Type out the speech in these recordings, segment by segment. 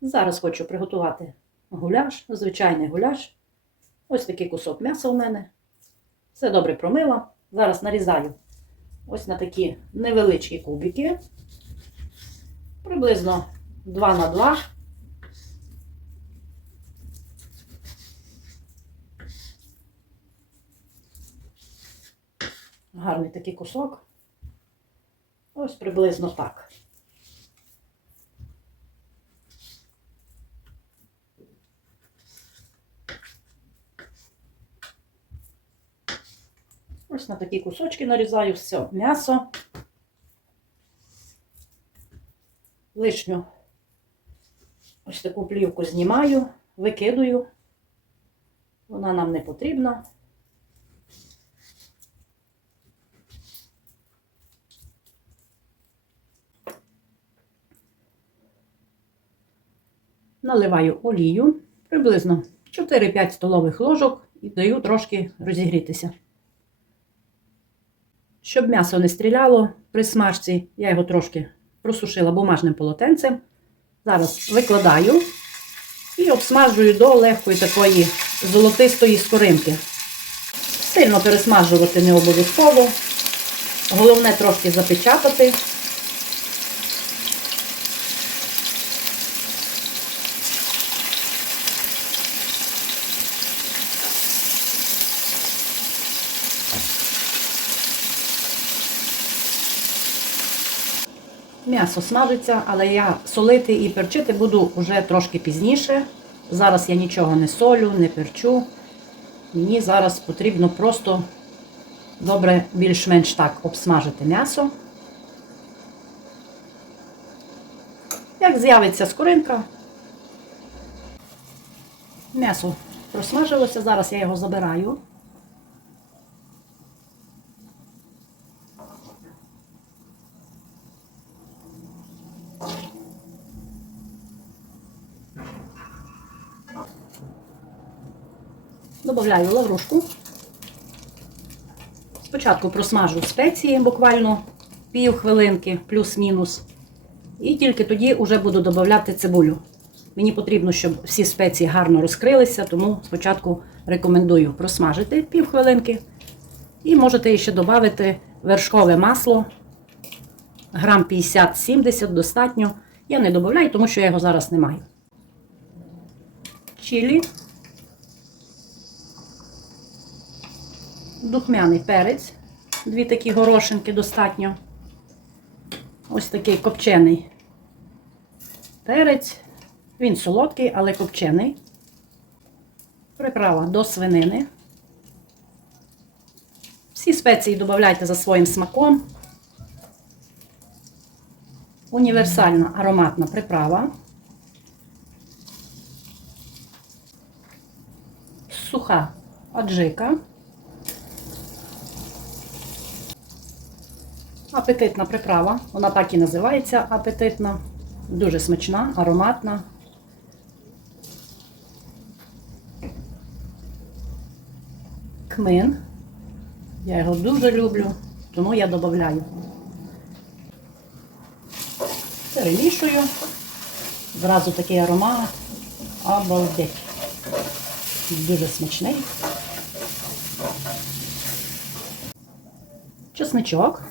Зараз хочу приготувати гуляш, звичайний гуляш. Ось такий кусок м'яса у мене. Все добре промила. Зараз нарізаю ось на такі невеличкі кубики. Приблизно 2 на 2. Гарний такий кусок. Ось приблизно так. Ось на такі кусочки нарізаю все м'ясо. Лишню ось таку плівку знімаю, викидую. Вона нам не потрібна. Наливаю олію приблизно 4-5 столових ложок і даю трошки розігрітися. Щоб м'ясо не стріляло при смажці, я його трошки просушила бумажним полотенцем. Зараз викладаю і обсмажую до легкої такої золотистої скоринки. Сильно пересмажувати не обов'язково. Головне трошки запечатати. М'ясо смажиться, але я солити і перчити буду вже трошки пізніше. Зараз я нічого не солю, не перчу. Мені зараз потрібно просто добре більш-менш так обсмажити м'ясо. Як з'явиться скоринка, м'ясо просмажилося, зараз я його забираю. Добавляю лаврушку. Спочатку просмажу спеції буквально пів хвилинки, плюс-мінус. І тільки тоді вже буду додавати цибулю. Мені потрібно, щоб всі спеції гарно розкрилися, тому спочатку рекомендую просмажити пів хвилинки. І можете ще додати вершкове масло. Грам 50-70 достатньо. Я не додаю, тому що я його зараз не маю. Чилі. Духмяний перець, дві такі горошинки достатньо. Ось такий копчений перець. Він солодкий, але копчений. Приправа до свинини. Всі спеції додавайте за своїм смаком. Універсальна ароматна приправа. Суха аджика. Апетитна приправа. Вона так і називається апетитна. Дуже смачна, ароматна. Кмин. Я його дуже люблю, тому я додаю. Перемішую. Зразу такий аромат. Обалдеть. Дуже смачний. Чесничок.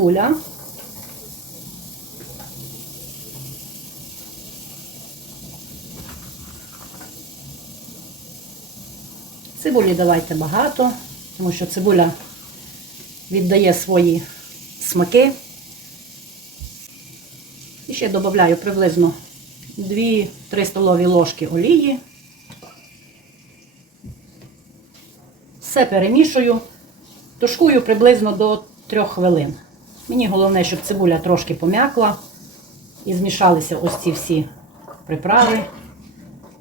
Цибуля. Цибулі давайте багато, тому що цибуля віддає свої смаки. І ще додаю приблизно 2-3 столові ложки олії. Все перемішую, тушкую приблизно до 3 хвилин. Мені головне, щоб цибуля трошки пом'якла і змішалися ось ці всі приправи,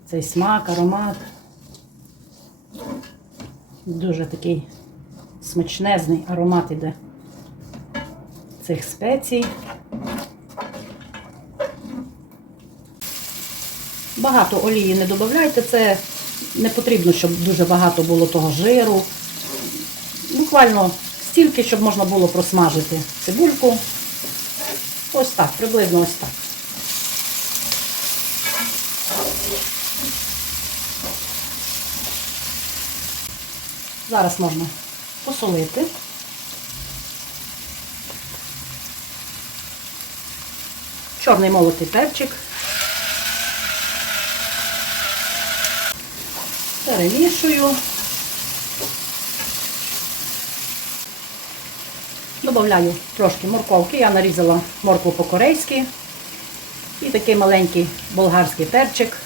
цей смак, аромат. Дуже такий смачнезний аромат іде цих спецій. Багато олії не додавайте, це не потрібно, щоб дуже багато було того жиру. Буквально стільки, щоб можна було просмажити цибульку. Ось так, приблизно ось так. Зараз можна посолити. Чорний молотий перчик. Перемішую. Добавляю трошки морковки. Я нарізала моркву по-корейськи. І такий маленький болгарський перчик.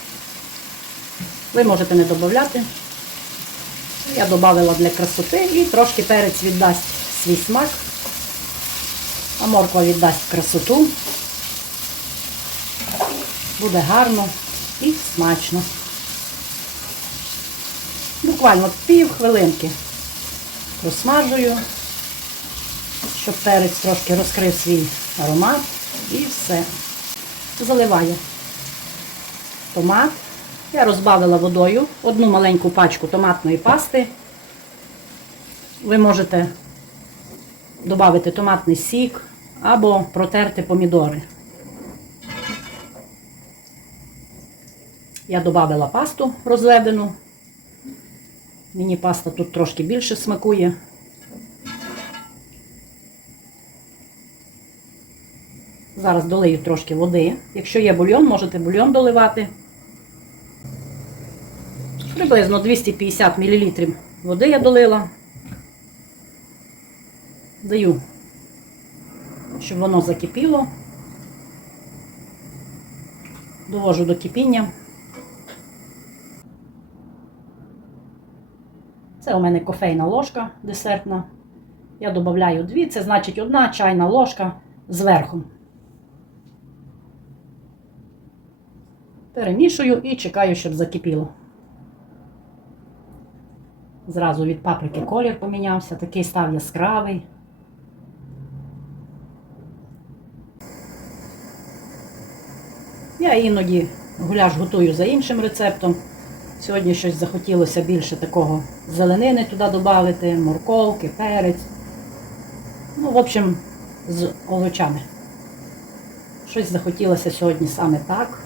Ви можете не додати. Я додала для красоти і трошки перець віддасть свій смак, а морква віддасть красоту. Буде гарно і смачно. Буквально пів хвилинки просмажую, щоб перець трошки розкрив свій аромат і все. Заливаю томат. Я розбавила водою одну маленьку пачку томатної пасти. Ви можете додати томатний сік або протерти помідори. Я додала пасту розведену. Мені паста тут трошки більше смакує. Зараз долию трошки води. Якщо є бульйон, можете бульйон доливати. Приблизно 250 мл води я долила. Даю, щоб воно закипіло. Довожу до кипіння. Це у мене кофейна ложка десертна. Я додаю дві, це значить одна чайна ложка зверху. Перемішую і чекаю, щоб закипіло. Зразу від паприки колір помінявся, такий став яскравий. Я іноді гуляш готую за іншим рецептом. Сьогодні щось захотілося більше такого зеленини туди додати, морковки, перець. Ну, в общем, з овочами. Щось захотілося сьогодні саме так.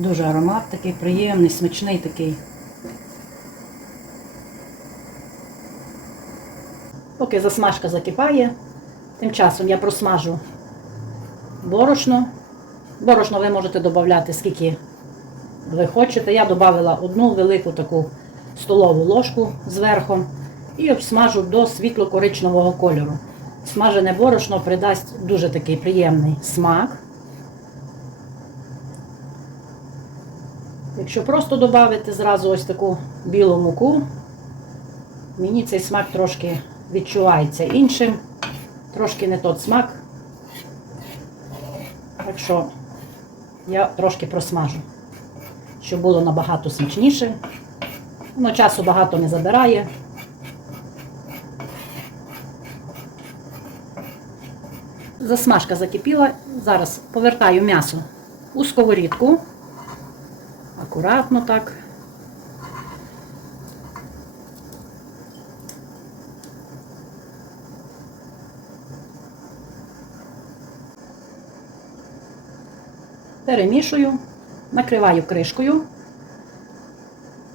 Дуже аромат такий приємний, смачний такий. Поки засмажка закипає, тим часом я просмажу борошно. Борошно ви можете додати скільки ви хочете. Я додала одну велику таку столову ложку зверху і обсмажу до світло-коричневого кольору. Смажене борошно придасть дуже такий приємний смак. Якщо просто додати зразу ось таку білу муку, мені цей смак трошки відчувається іншим, трошки не тот смак. Так що я трошки просмажу, щоб було набагато смачніше. Воно часу багато не забирає. Засмажка закипіла. Зараз повертаю м'ясо у сковорідку. Акуратно так. Перемішую, накриваю кришкою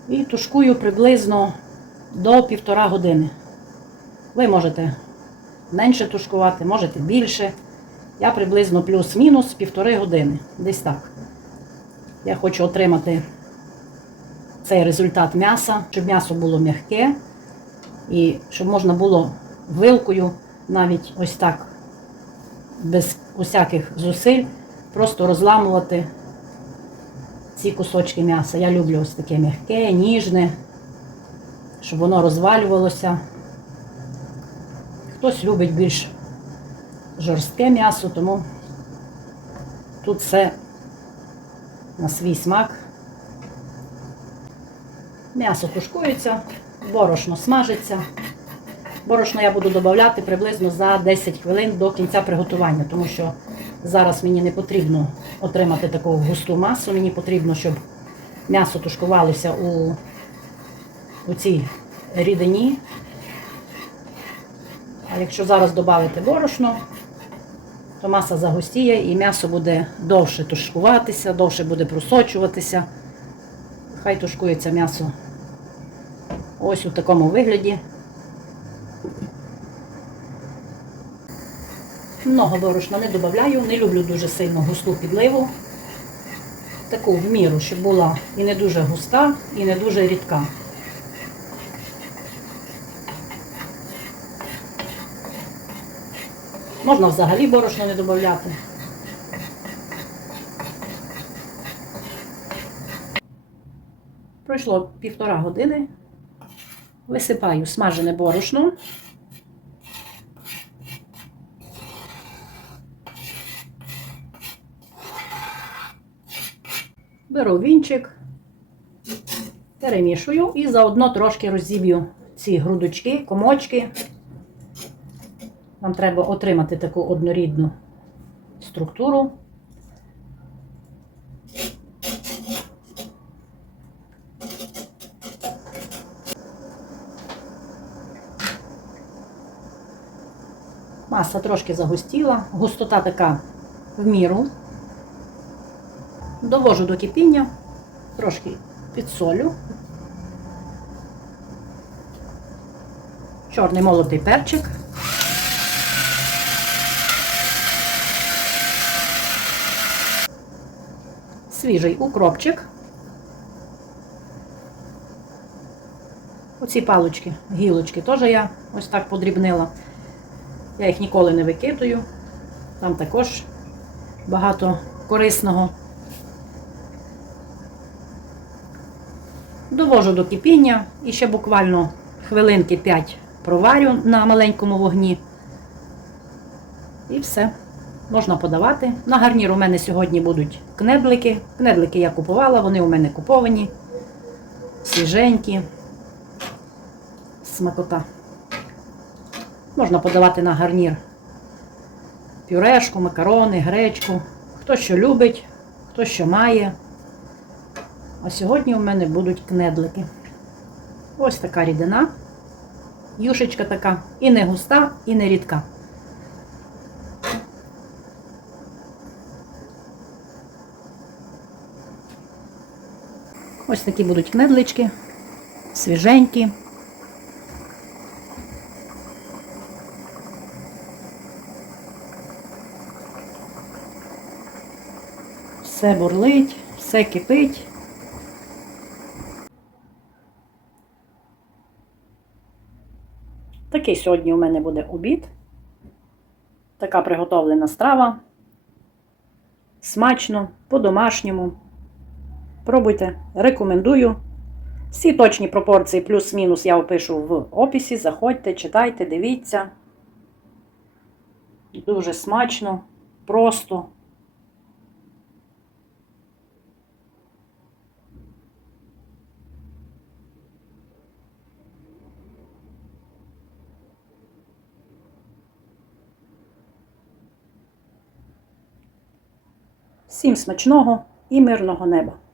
і тушкую приблизно до півтора години. Ви можете менше тушкувати, можете більше. Я приблизно плюс-мінус півтори години. Десь так. Я хочу отримати цей результат м'яса, щоб м'ясо було м'яке і щоб можна було вилкою навіть ось так, без усяких зусиль, просто розламувати ці кусочки м'яса. Я люблю ось таке м'яке, ніжне, щоб воно розвалювалося. Хтось любить більш жорстке м'ясо, тому тут все на свій смак. М'ясо тушкується, борошно смажиться. Борошно я буду додати приблизно за 10 хвилин до кінця приготування, тому що зараз мені не потрібно отримати таку густу масу, мені потрібно, щоб м'ясо тушкувалося у у цій рідині. А якщо зараз додати борошно, то маса загустіє і м'ясо буде довше тушкуватися, довше буде просочуватися. Хай тушкується м'ясо ось у такому вигляді. Много борошна не додаю, не люблю дуже сильно густу підливу. Таку в міру, щоб була і не дуже густа, і не дуже рідка. Можна взагалі борошно не додати. Пройшло півтора години. Висипаю смажене борошно. Беру вінчик, перемішую і заодно трошки розіб'ю ці грудочки, комочки. Нам треба отримати таку однорідну структуру. Маса трошки загустіла, густота така в міру. Довожу до кипіння, трошки підсолю. Чорний молотий перчик. Свіжий укропчик. Оці палочки, гілочки теж я ось так подрібнила. Я їх ніколи не викидаю. Там також багато корисного. Довожу до кипіння і ще буквально хвилинки 5 проварю на маленькому вогні. І все. Можна подавати. На гарнір у мене сьогодні будуть кнедлики. Кнедлики я купувала, вони у мене куповані, свіженькі, смакота. Можна подавати на гарнір пюрешку, макарони, гречку. Хто що любить, хто що має. А сьогодні у мене будуть кнедлики. Ось така рідина. Юшечка така і не густа, і не рідка. Ось такі будуть кнедлички, свіженькі. Все бурлить, все кипить. Такий сьогодні у мене буде обід. Така приготовлена страва. Смачно, по-домашньому. Пробуйте, рекомендую. Всі точні пропорції плюс-мінус я опишу в описі. Заходьте, читайте, дивіться. Дуже смачно, просто. Всім смачного і мирного неба!